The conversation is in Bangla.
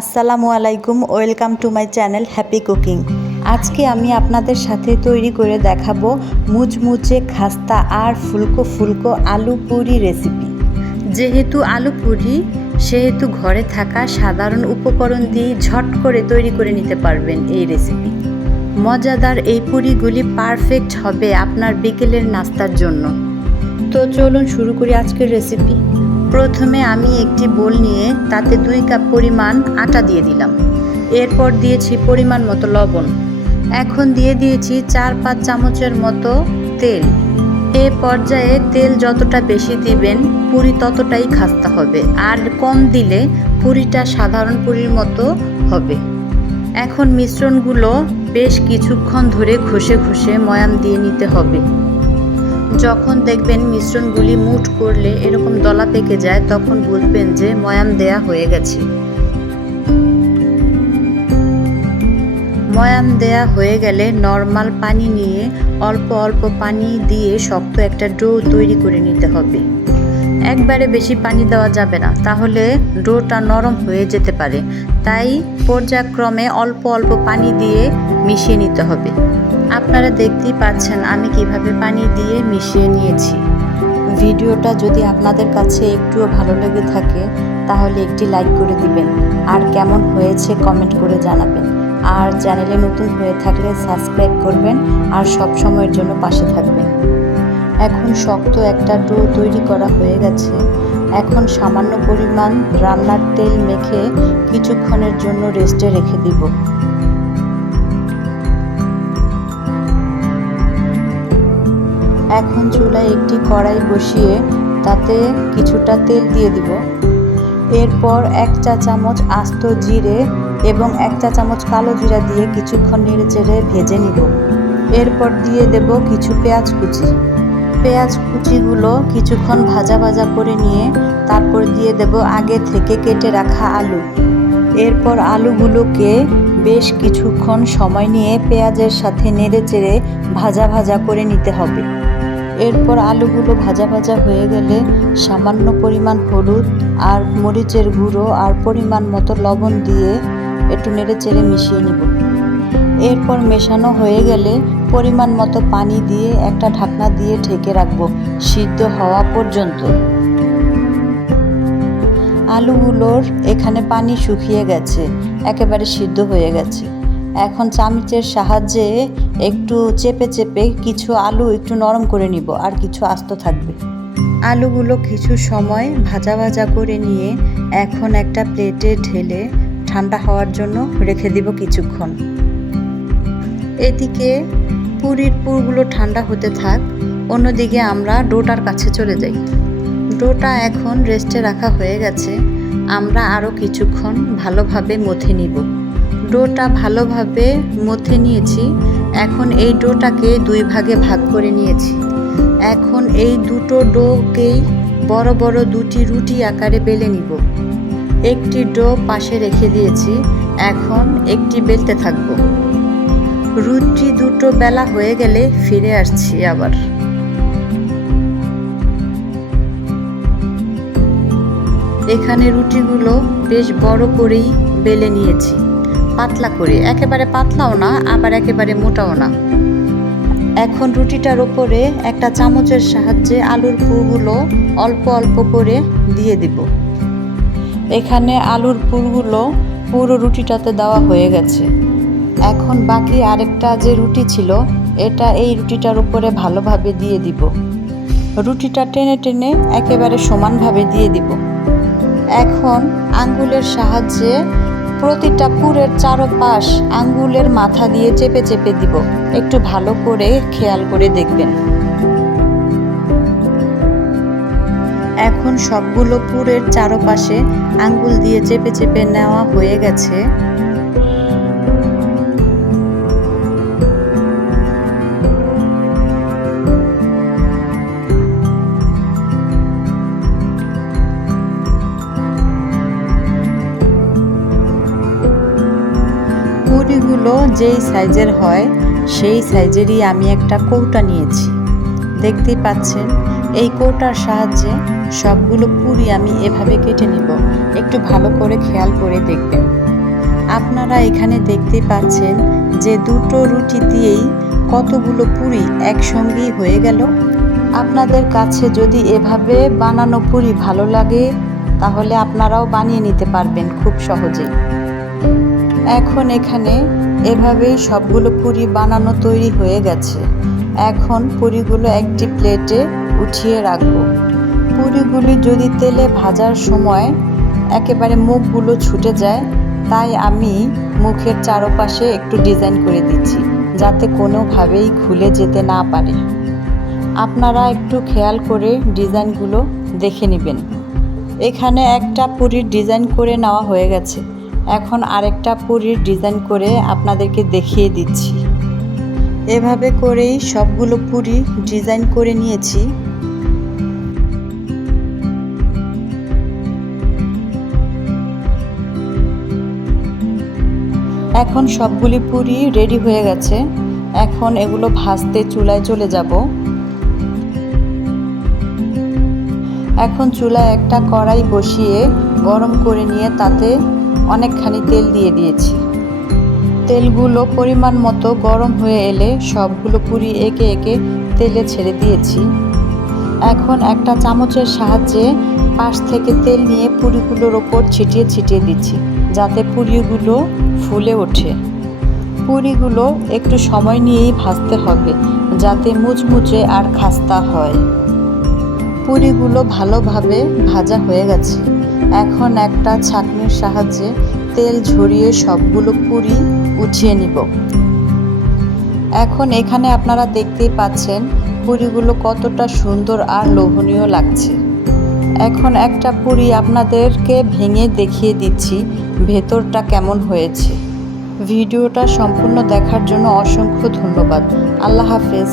আসসালামু আলাইকুম, welcome to my channel happy cooking. আজকে আমি আপনাদের সাথে তৈরি করে দেখাবো মুচমুচে খাস্তা আর ফুলকো ফুলকো আলু পুরি রেসিপি। যেহেতু আলু পুরি সেহেতু ঘরে থাকা সাধারণ উপকরণ দিয়ে ঝট করে তৈরি করে নিতে পারবেন এই রেসিপি। মজাদার এই পুরিগুলি পারফেক্ট হবে আপনার বিকেলের নাস্তার জন্য। তো চলুন শুরু করি আজকের রেসিপি। প্রথমে আমি একটি বোল নিয়ে তাতে 2 কাপ পরিমাণ আটা দিয়ে দিলাম। এরপর দিয়েছি পরিমাণ মতো লবণ। এখন দিয়ে দিয়েছি 4-5 চামচের মতো তেল। এ পর্যায়ে তেল যতটা বেশি দিবেন পুরি ততটাই খাস্তা হবে, আর কম দিলে পুরিটা সাধারণ পুরির মতো হবে। এখন মিশ্রণগুলো বেশ কিছুক্ষণ ধরে ঘষে ঘষে ময়াম দিয়ে নিতে হবে। যখন দেখবেন মিশ্রণগুলি মুঠ করলে এরকম দলা পেকে যায়, তখন বুঝবেন যে ময়াম দেয়া হয়ে গেছে। ময়াম দেয়া হয়ে গেলে নর্মাল পানি নিয়ে অল্প অল্প পানি দিয়ে শক্ত একটা ডো তৈরি করে নিতে হবে। একবারে বেশি পানি দেওয়া যাবে না, তাহলে ডোটা নরম হয়ে যেতে পারে। তাই পর্যায়ক্রমে অল্প অল্প পানি দিয়ে মিশিয়ে নিতে হবে। আপনারা দেখতেই পাচ্ছেন আমি কিভাবে পানি দিয়ে মিশিয়ে নিয়েছি। ভিডিওটা যদি আপনাদের কাছে একটুও ভালো লেগে থাকে তাহলে একটি লাইক করে দিবেন, আর কেমন হয়েছে কমেন্ট করে জানাবেন। আর চ্যানেলে নতুন হয়ে থাকলে সাবস্ক্রাইব করবেন আর সব সময়ের জন্য পাশে থাকবেন। এখন শক্ত একটা ডো তৈরি করা হয়ে গেছে। এখন সামান্য পরিমাণ রান্নার তেল মেখে কিছুক্ষণের জন্য রেস্টে রেখে দিব। এখন চুলায় একটি কড়াই বসিয়ে তাতে কিছুটা তেল দিয়ে দিব। এরপর 1 চা চামচ আস্ত জিরে এবং 1 চা চামচ কালো জিরা দিয়ে কিছুক্ষণ নেড়েচেড়ে ভেজে নিব। এরপর দিয়ে দেব কিছু পেঁয়াজ কুচি। পেঁয়াজ কুচিগুলো কিছুক্ষণ ভাজা ভাজা করে নিয়ে তারপর দিয়ে দেব আগে থেকে কেটে রাখা আলু। এরপর আলুগুলোকে বেশ কিছুক্ষণ সময় নিয়ে পেঁয়াজের সাথে নেড়েচেড়ে ভাজা ভাজা করে নিতে হবে। এরপর আলুগুলো ভাজা ভাজা হয়ে গেলে সামান্য পরিমাণ হলুদ আর মরিচের গুঁড়ো আর পরিমাণ মতো লবণ দিয়ে একটু নেড়েচেড়ে মিশিয়ে নিব। এরপর মেশানো হয়ে গেলে পরিমাণ মতো পানি দিয়ে একটা ঢাকনা দিয়ে ঢেকে রাখবো সিদ্ধ হওয়া পর্যন্ত। আলুগুলোর এখানে পানি শুকিয়ে গেছে, একেবারে সিদ্ধ হয়ে গেছে। এখন চামচের সাহায্যে একটু চেপে চেপে কিছু আলু একটু নরম করে নিব, আর কিছু আস্ত থাকবে। আলুগুলো কিছু সময় ভাজা ভাজা করে নিয়ে এখন একটা প্লেটে ঢেলে ঠান্ডা হওয়ার জন্য রেখে দিব কিছুক্ষণ। এদিকে পুরির পুরগুলো ঠান্ডা হতে থাক, অন্যদিকে আমরা ডোটার কাছে চলে যাই। ডোটা এখন রেস্টে রাখা হয়ে গেছে। আমরা আরও কিছুক্ষণ ভালোভাবে মথে নিব। ডোটা ভালোভাবে মথে নিয়েছি। এখন এই ডোটাকে 2 ভাগে ভাগ করে নিয়েছি। এখন এই দুটো ডোকেই বড় বড় 2টি রুটি আকারে বেলে নিব। একটি ডো পাশে রেখে দিয়েছি, এখন একটি বেলতে থাকব। রুটি দুটো বেলা হয়ে গেলে ফিরে আসছি আবার। এখানে রুটিগুলো বেশ বড় করেই বেলে নিয়েছি, পাতলা করে, একেবারে পাতলাও না আবার একেবারে মোটাও না। এখন রুটিটার উপরে একটা চামচের সাহায্যে আলুর পুরগুলো অল্প অল্প করে দিয়ে দিব। এখানে আলুর পুরগুলো পুরো রুটিটাতে দেওয়া হয়ে গেছে। এখন বাকি আরেকটা যে রুটি ছিল এটা এই রুটিটার উপরে ভালোভাবে দিয়ে দিব। রুটিটা টেনে টেনে একেবারে সমানভাবে দিয়ে দিব। এখন আঙ্গুলের সাহায্যে প্রতিটা পুরের চারপাশ আঙ্গুলের মাথা দিয়ে চেপে চেপে দিব। একটু ভালো করে খেয়াল করে দেখবেন। এখন সবগুলো পুরের চারপাশে আঙ্গুল দিয়ে চেপে চেপে নেওয়া হয়ে গেছে। পুরিগুলো যেই সাইজের হয় সেই সাইজেরই আমি একটা কৌটা নিয়েছি। দেখতেই পাচ্ছেন এই কৌটার সাহায্যে সবগুলো পুরি আমি এভাবে কেটে নিব। একটু ভালো করে খেয়াল করে দেখবেন। আপনারা এখানে দেখতে পাচ্ছেন যে দুটো রুটি দিয়েই কতগুলো পুরি একসঙ্গেই হয়ে গেল। আপনাদের কাছে যদি এভাবে বানানো পুরি ভালো লাগে তাহলে আপনারাও বানিয়ে নিতে পারবেন খুব সহজেই। এখন এখানে এভাবেই সবগুলো পুরি বানানো তৈরি হয়ে গেছে। এখন পুরিগুলো একটি প্লেটে উঠিয়ে রাখব। পুরিগুলি যদি তেলে ভাজার সময় একেবারে মুখগুলো ছুটে যায়, তাই আমি মুখের চারপাশে একটু ডিজাইন করে দিচ্ছি যাতে কোনোভাবেই খুলে যেতে না পারে। আপনারা একটু খেয়াল করে ডিজাইনগুলো দেখে নেবেন। এখানে একটা পুরির ডিজাইন করে নেওয়া হয়ে গেছে। এখন আরেকটা পুরির ডিজাইন করে আপনাদেরকে দেখিয়ে দিচ্ছি। এভাবে করেই সবগুলো পুরি ডিজাইন করে নিয়েছি। এখন সবগুলি পুরি রেডি হয়ে গেছে। এখন এগুলো ভাজতে চুলায় চলে যাব। এখন চুলায় একটা কড়াই বসিয়ে গরম করে নিয়ে তাতে অনেকখানি তেল দিয়ে দিয়েছি। তেলগুলো পরিমাণ মতো গরম হয়ে এলে সবগুলো পুরি একে একে তেলে ছেড়ে দিয়েছি। এখন একটা চামচের সাহায্যে পাশ থেকে তেল নিয়ে পুরিগুলোর ওপর ছিটিয়ে ছিটিয়ে দিচ্ছি যাতে পুরিগুলো ফুলে ওঠে। পুরিগুলো একটু সময় নিয়েই ভাজতে হবে যাতে মুচমুচে আর খাস্তা হয়। পুরিগুলো ভালোভাবে ভাজা হয়ে গেছে। এখন একটা ছাঁকনির সাহায্যে তেল ঝরিয়ে সবগুলো পুরি উঠিয়ে নিব। এখন এখানে আপনারা দেখতেই পাচ্ছেন পুরিগুলো কতটা সুন্দর আর লোভনীয় লাগছে। এখন একটা পুরি আপনাদেরকে ভেঙে দেখিয়ে দিচ্ছি ভেতরটা কেমন হয়েছে। ভিডিওটা সম্পূর্ণ দেখার জন্য অসংখ্য ধন্যবাদ। আল্লাহ হাফেজ।